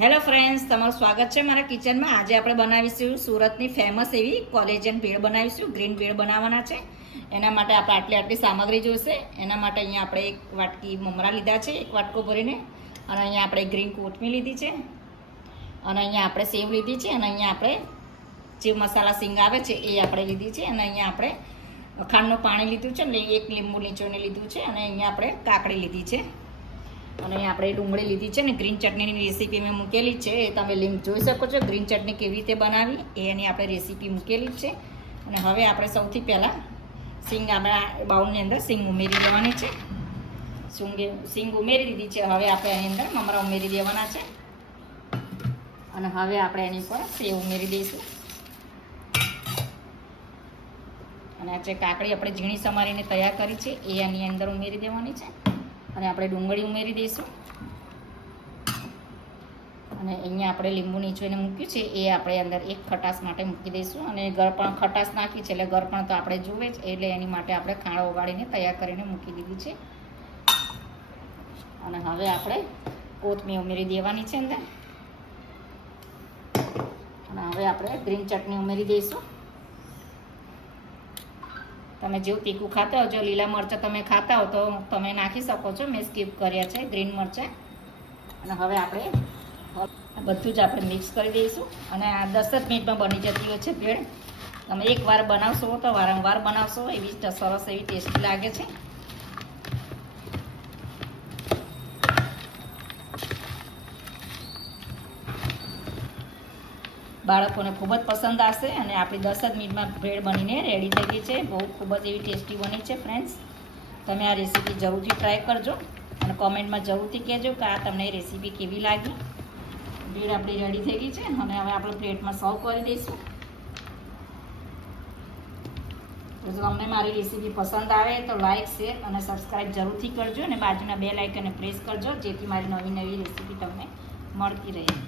Hello friends તમારું સ્વાગત છે મારા કિચનમાં. આજે આપણે બનાવીશું સુરતની ફેમસ એવી કોલેજન ભેળ બનાવીશું ગ્રીન ભેળ બનાવવાના છે. એના માટે આપણે આટલી આટલી સામગ્રી જોઈશે. એના માટે અહીંયા આપણે એક વાટકી મમરા લીધા છે, એક વાટકો ભરીને. અને અહીંયા આપણે ગ્રીન કોથમી લીધી છે. અને અહીંયા આપણે સેવ લીધી છે. અને અહીંયા આપણે જે મસાલા સિંગ આવે છે, એ આપણે લીધી છે. અને અહીંયા આપણે ખાંડનું પાણી લીધું છે. અને એક લીંબુ નીચોને લીધું છે. અને અહીંયા આપણે કાકડી લીધી છે. અને આપણે ડુંગળી લીધી છે ને, ગ્રીન ચટણીની રેસીપી મેં મૂકેલી છે. એ તમે લિંક જોઈ શકો છો, ગ્રીન ચટણી કેવી રીતે બનાવી, એની આપણે રેસીપી મૂકેલી છે. અને હવે આપણે સૌથી પહેલાં સિંગ આપણા બાઉલની અંદર સિંગ ઉમેરી દેવાની છે. સિંગ સિંગ ઉમેરી દીધી છે. હવે આપણે એની અંદર મમરા ઉમેરી દેવાના છે. અને હવે આપણે એની ઉપર સેવ ઉમેરી દઈશું. અને આ જે કાકડી આપણે ઝીણી સમારીને તૈયાર કરી છે, એ એની અંદર ઉમેરી દેવાની છે. અને આપણે ડુંગળી ઉમેરી દઈશું. અને અહીંયા આપણે લીંબુ નીચોઈને મૂક્યું છે. એ આપણે અંદર એક ખટાશ માટે મૂકી દઈશું અને ગળપણ ખટાશ નાખી છે એટલે ગળપણ તો આપણે જુએ જ, એટલે એની માટે આપણે ખાંડ ઓગાળીને તૈયાર કરીને મૂકી દીધી છે. અને હવે આપણે કોથમીર ઉમેરી દેવાની છે અંદર. અને હવે આપણે ગ્રીન ચટણી ઉમેરી દઈશું. તમે જેવું તીખું ખાતા હો, જો લીલા મરચાં તમે ખાતા હો, તો તમે નાખી શકો છો. મેં સ્કીપ કર્યા છે ગ્રીન મરચાં. અને હવે આપણે બધું જ આપણે મિક્સ કરી દઈશું. અને આ દસ જ મિનિટમાં બની જતી હોય છે ભેળ. તમે એકવાર બનાવશો તો વારંવાર બનાવશો. એવી સરસ એવી ટેસ્ટી લાગે છે. બાળકોને ખૂબ જ પસંદ આવશે અને આપણી દસ જ મિનિટમાં બ્રેડ બનીને રેડી થઈ ગઈ છે. બહુ ખૂબ જ એવી ટેસ્ટી બની છે ફ્રેન્ડ્સ તમે આ રેસીપી જરૂરથી ટ્રાય કરજો અને કોમેન્ટમાં જરૂરથી કહેજો કે આ તમને રેસીપી કેવી લાગી. બ્રેડ આપણી રેડી થઈ ગઈ છે અને હવે આપણે પ્લેટમાં સર્વ કરી દઈશું. જો તમને મારી રેસીપી પસંદ આવે તો લાઇક શેર અને સબસ્ક્રાઈબ જરૂરથી કરજો અને બાજુના બે લાઇકને પ્રેસ કરજો જેથી મારી નવી નવી રેસીપી તમને મળતી રહે.